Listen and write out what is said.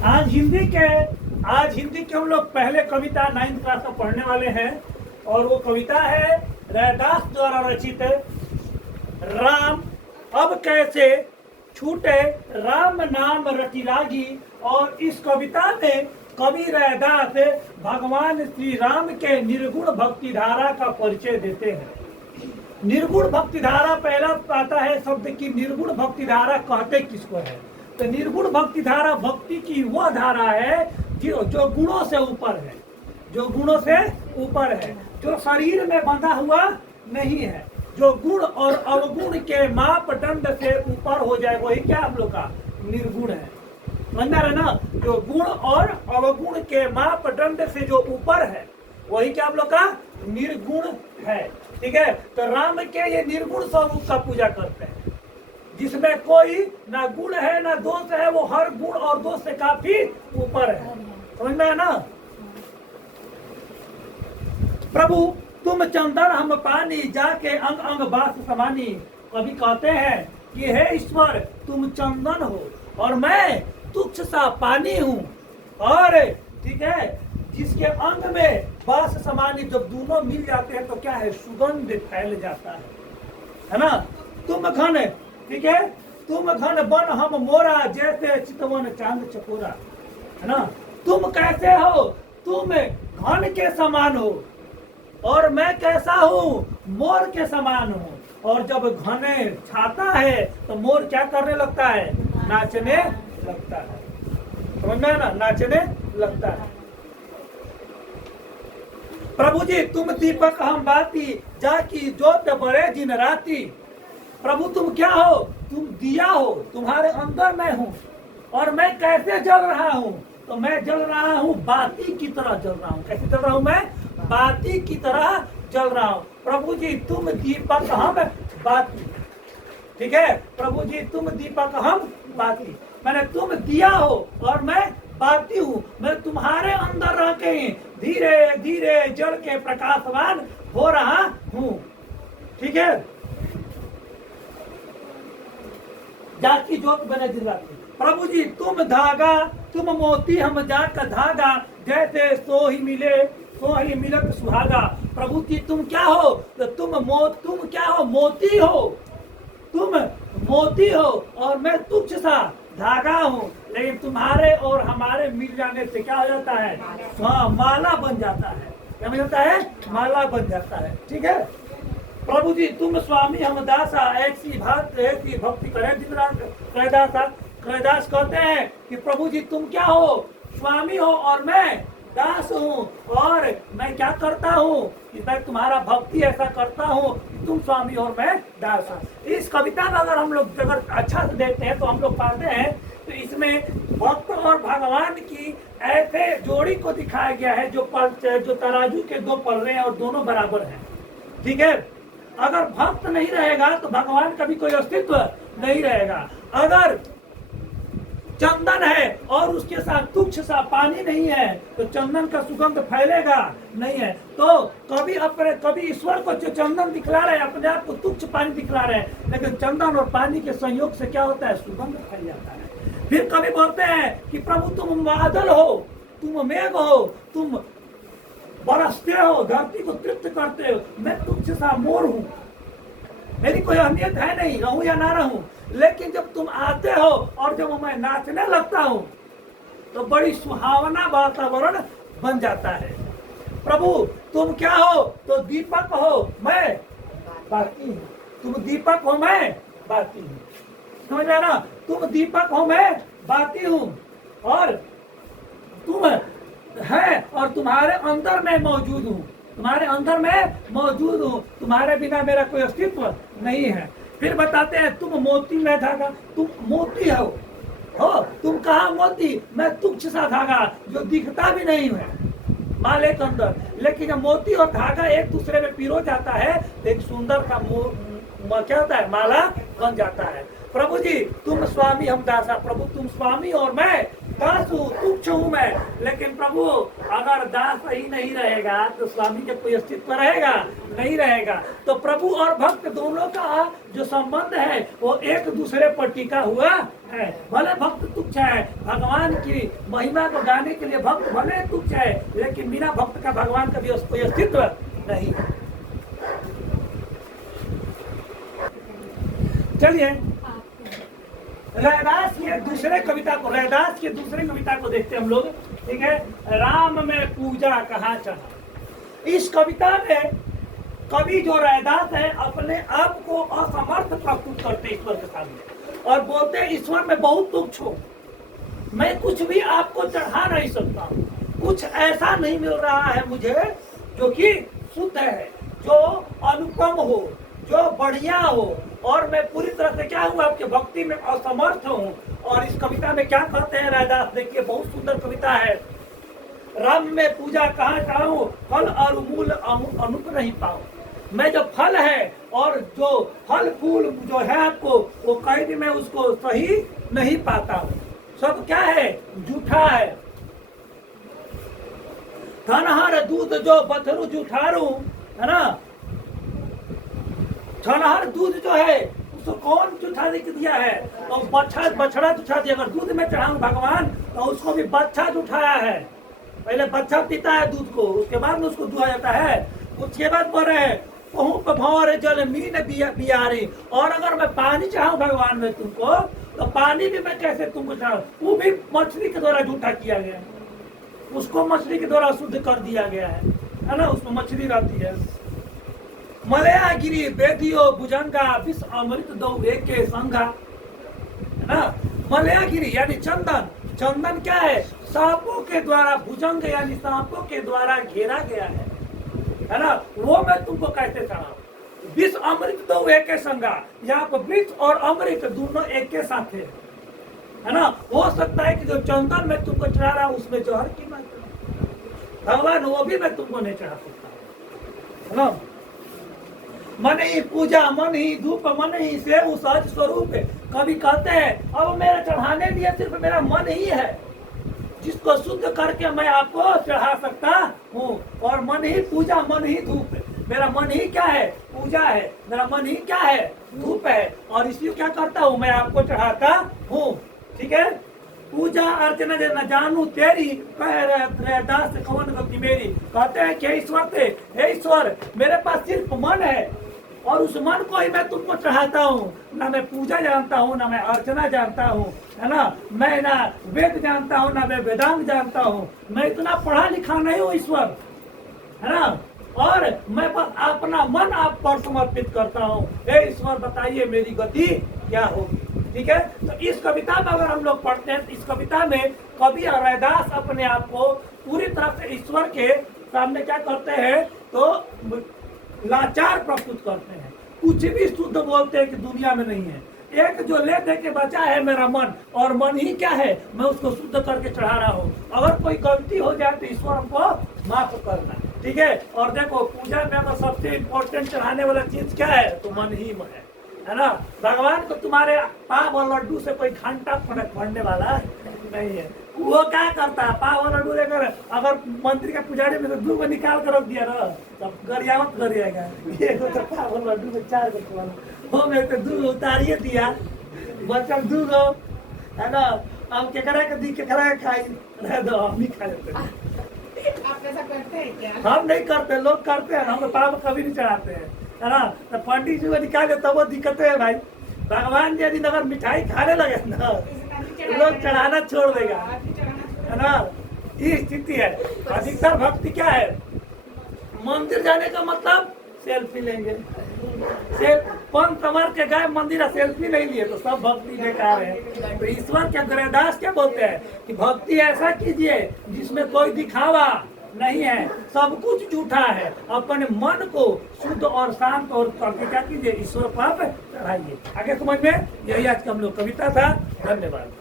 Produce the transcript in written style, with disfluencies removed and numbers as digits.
आज हिंदी के हम लोग पहले कविता 9th क्लास में पढ़ने वाले हैं और वो कविता है रैदास द्वारा रचित राम अब कैसे छूटे राम नाम रटी लागी। और इस कविता में कवि रैदास भगवान श्री राम के निर्गुण भक्ति धारा का परिचय देते हैं। निर्गुण भक्ति धारा पहला आता है शब्द की निर्गुण भक्ति धारा कहते किसको है। तो निर्गुण भक्ति धारा भक्ति की वह धारा है जो गुणों से ऊपर है, जो गुणों से ऊपर है, जो शरीर में बंधा हुआ नहीं है, जो गुण और अवगुण के मापदंड से ऊपर हो जाए वही क्या हम लोग का निर्गुण है। समझ रहे ना, जो गुण और अवगुण के मापदंड से जो ऊपर है वही क्या हम लोग का निर्गुण है। ठीक है, तो राम के ये निर्गुण स्वरूप का पूजा करते हैं जिसमें कोई ना गुण है ना दोष है, वो हर गुण और दोष से काफी ऊपर है। समझ में है ना। प्रभु तुम चंदन हम पानी जाके अंग अंग बास समानी। कभी कहते हैं कि हे ईश्वर तुम चंदन हो और मैं तुच्छ सा पानी हूँ। और ठीक है, जिसके अंग में बास समानी जब दोनों मिल जाते हैं तो क्या है, सुगंध फैल जाता है ना। तुम घन, ठीक है, तुम घन बन हम मोरा जैसे चितवन चांद चकोरा, है ना। तुम कैसे हो, तुम घन के समान हो और मैं कैसा हूँ, मोर के समान हूँ। और जब घने छाता है तो मोर क्या करने लगता है, नाचने लगता है। समझ में ना, नाचने लगता है। प्रभु जी तुम दीपक हम बाती जाकी जोत बड़े दिन राती। प्रभु तुम क्या हो, तुम दिया हो, तुम्हारे अंदर मैं हूँ और मैं कैसे जल रहा हूँ, तो मैं जल रहा हूँ बाती की तरह जल रहा हूँ। कैसे जल रहा हूँ, मैं बाती की तरह जल रहा हूँ। प्रभु जी तुम दीपक हम बाती, ठीक है, प्रभु जी तुम दीपक हम बाती, मैंने तुम दिया हो और मैं बाती हूँ। मैं तुम्हारे अंदर रह के धीरे धीरे जल के प्रकाशवान हो रहा हूँ। ठीक है, जाकी जोत बने दिन रात। प्रभु जी तुम धागा, तुम मोती हम जाकर धागा, जैसे सो ही मिलत सुहागा। प्रभु जी तुम क्या हो, तो तुम क्या हो, मोती हो, तुम मोती हो और मैं तुच्छ सा धागा हूँ। लेकिन तुम्हारे और हमारे मिल जाने से क्या हो जाता है, हाँ माला बन जाता है। क्या बन जाता है, माला बन जाता है। ठीक है, प्रभु जी तुम स्वामी हम दासा, ऐसी भक्ति करे दिन रात। कैदास कहते हैं कि प्रभु जी तुम क्या हो, स्वामी हो और मैं दास हूँ। और मैं क्या करता हूँ कि मैं तुम्हारा भक्ति ऐसा करता हूँ, तुम स्वामी और मैं दास हूँ। इस कविता में अगर हम लोग अगर अच्छा से देखते हैं तो हम लोग पाते हैं तो इसमें भक्त और भगवान की ऐसे जोड़ी को दिखाया गया है जो तराजू के दो पल्ले हैं और दोनों बराबर हैं। ठीक है, अगर भक्त नहीं रहेगा तो भगवान का भी कोई अस्तित्व नहीं रहेगा। अगर चंदन है और उसके साथ तुच्छ सा पानी नहीं है तो चंदन का सुगंध फैलेगा नहीं है। तो कभी ईश्वर को जो चंदन दिखला रहे हैं, अपने आप को तुच्छ पानी दिखला रहे हैं, लेकिन चंदन और पानी के संयोग से क्या होता है, सुगंध फैल जाता है। फिर कभी बोलते हैं कि प्रभु तुम बादल हो, तुम मेघ हो, तुम बरसते हो, धरती को तृप्त करते हो, मैं तुच्छ सा मोर हूँ, मेरी कोई अहमियत है नहीं, रहूं या ना रहूं। लेकिन जब तुम आते हो और जब मैं नाचने लगता हूं तो बड़ी सुहावना वातावरण बन जाता है। प्रभु तुम क्या हो, तो दीपक हो, मैं बाती हूँ। तुम दीपक हो, मैं बाती हूँ। समझ रहे ना, तुम दीपक हो, मैं बाती हूँ और तुम है और तुम्हारे अंदर मैं मौजूद हूँ, तुम्हारे अंदर मैं मौजूद हूँ, तुम्हारे बिना मेरा कोई अस्तित्व नहीं है। फिर बताते हैं तुम मोती मैं धागा, तुम मोती हो तुम कहा मोती, मैं तुच्छ सा धागा जो दिखता भी नहीं है माले के अंदर। लेकिन जब मोती और धागा एक दूसरे में पिरो जाता है तो एक सुंदर का क्या होता है, माला बन जाता है। प्रभु जी तुम स्वामी हम दासा, प्रभु तुम स्वामी और मैं दास हूँ, तुच्छ हूँ मैं। लेकिन प्रभु अगर दास ही नहीं रहेगा तो स्वामी का कोई अस्तित्व रहेगा नहीं रहेगा। तो प्रभु और भक्त दोनों का जो संबंध है वो एक दूसरे पर टिका हुआ है। भले भक्त तुच्छ है, भगवान की महिमा को गाने के लिए भक्त भले तुच्छ है, लेकिन बिना भक्त का भगवान का भी कोई अस्तित्व नहीं। चलिए रैदास के दूसरे कविता को देखते हैं हम लोग। ठीक है, राम में पूजा कहाँ चढ़ा। इस कविता में कवि जो रैदास है अपने आप को असमर्थ प्रस्तुत करते ईश्वर के सामने और बोलते हैं ईश्वर में बहुत तुच्छ हो, मैं कुछ भी आपको चढ़ा नहीं सकता, कुछ ऐसा नहीं मिल रहा है मुझे जो कि शुद्ध है, जो अनुपम हो, जो बढ़िया हो, और मैं पूरी तरह से क्या हूँ आपके भक्ति में असमर्थ हूँ। और इस कविता में क्या कहते हैं रैदास, देखिए बहुत सुंदर कविता है। राम में पूजा कहाँ चढ़ाऊं, फल और मूल अनुप नहीं पाऊं। मैं जो फल है और जो फल फूल जो है आपको वो कहीं भी मैं उसको सही नहीं पाता हूँ, सब क्या है, झूठा है। धनहर दूध जो बथरू जुठारू, है ना, छनहर दूध जो है उसको कौन चुठा दिया है, और बछड़ा चुठा दिया। अगर दूध में चढ़ाऊं भगवान तो उसको भी बच्चा उठाया है, पहले बच्चा पीता है दूध को, उसके बाद में उसको दुआ जाता है। उसके बाद बोल रहे हैं भौर जल मीन बियारी, और अगर मैं पानी चाहूं भगवान में तुमको तो पानी भी मैं कैसे तुमको चाहूं, वो भी मछली के द्वारा झूठा किया गया, उसको मछली के द्वारा शुद्ध कर दिया गया है ना, उसमें मछली रहती है। मलया गिरी बेदियो भुजंगा विष अमृत दो एक के संगा, है ना। मलया गिरी यानी चंदन, चंदन क्या है, सांपों के द्वारा, भुजंग यानी सांपों के द्वारा घेरा गया है ना, वो मैं तुमको कैसे चढ़ाऊं। विष अमृत दो एक के संगा, यहाँ पर विष और अमृत दोनों एक के साथ है ना। हो सकता है कि जो चंदन मैं तुमको चढ़ा रहा हूँ उसमें जहर की मात्रा, भगवान वो भी मैं तुमको नहीं चढ़ा सकता, है ना। मन ही पूजा, मन ही धूप, मन ही सेव सहज स्वरूप। कभी कहते हैं अब मेरे चढ़ाने लिए सिर्फ मेरा मन ही है जिसको शुद्ध करके मैं आपको चढ़ा सकता हूँ। और मन ही पूजा, मन ही धूप, मेरा मन ही क्या है, पूजा है, मेरा मन ही क्या है, धूप है, और इसलिए क्या करता हूँ मैं आपको चढ़ाता हूँ। ठीक है, पूजा अर्चना न जानू तेरी, कह रहे दास कवन गति मेरी। कहते हैं कि ईश्वर थे, हे ईश्वर मेरे पास सिर्फ मन है और उस मन को ही मैं तुमको चढ़ाता हूँ। ना मैं पूजा जानता हूँ, ना मैं अर्चना जानता हूँ, है ना, मैं ना वेद जानता हूँ, ना मैं वेदांत जानता हूँ, मैं इतना पढ़ा लिखा नहीं हूँ ईश्वर, है ना, और मैं बस अपना मन आप पर समर्पित करता हूँ। हे ईश्वर बताइए मेरी गति क्या होगी। ठीक है, तो इस कविता में अगर हम लोग पढ़ते हैं तो इस कविता में कवि रैदास अपने आप को पूरी तरह से ईश्वर के सामने क्या करते हैं, तो लाचार प्रस्तुत करते हैं। कुछ भी शुद्ध बोलते हैं कि दुनिया में नहीं है, एक जो ले दे के बचा है मेरा मन, और मन ही क्या है, मैं उसको शुद्ध करके चढ़ा रहा हूँ। अगर कोई गलती हो जाए तो ईश्वर हमको माफ करना। ठीक है, और देखो पूजा में अगर सबसे इम्पोर्टेंट चढ़ाने वाला चीज क्या है, तो मन ही मन है ना। भगवान को तुम्हारे पाव और लड्डू से कोई घंटा पड़ने वाला नहीं है। वो क्या करता है, पाव और लड्डू लेकर अगर मंदिर के पुजारी में से 2 को निकाल कर रख दिया ना, तब गरियावत करिएगा, एक तो पाव और लड्डू में 4 को हो गए, तो 2 उतारिए दिया, बचल 2 गो, है ना। अब केकरा के दी केकरा के खाई, रह दो, हम ही खा लेते हैं। आप ऐसा करते हैं क्या? हम नहीं करते, लोग करते हैं, हम पाव कभी नहीं चढ़ाते हैं, है ना। तो पंडित जी को निकाले तब वो दिक्कत है भाई। भगवान जी यदि अगर मिठाई खाने लगे ना, लोग चढ़ाना छोड़ देगा, है ना। ये स्थिति है। अधिकतर भक्ति क्या है, मंदिर जाने का मतलब सेल्फी लेंगे, पंथ समर के गए मंदिर सेल्फी नहीं लिए तो सब भक्ति बेकार है। तो ईश्वर क्या रैदास क्या बोलते हैं कि भक्ति ऐसा कीजिए जिसमें कोई दिखावा नहीं है, सब कुछ झूठा है, अपने मन को शुद्ध और शांत और करके क्या कीजिए, ईश्वर पाप चढ़ाइए। आगे समझ में, यही आज का हम लोग कविता था। धन्यवाद।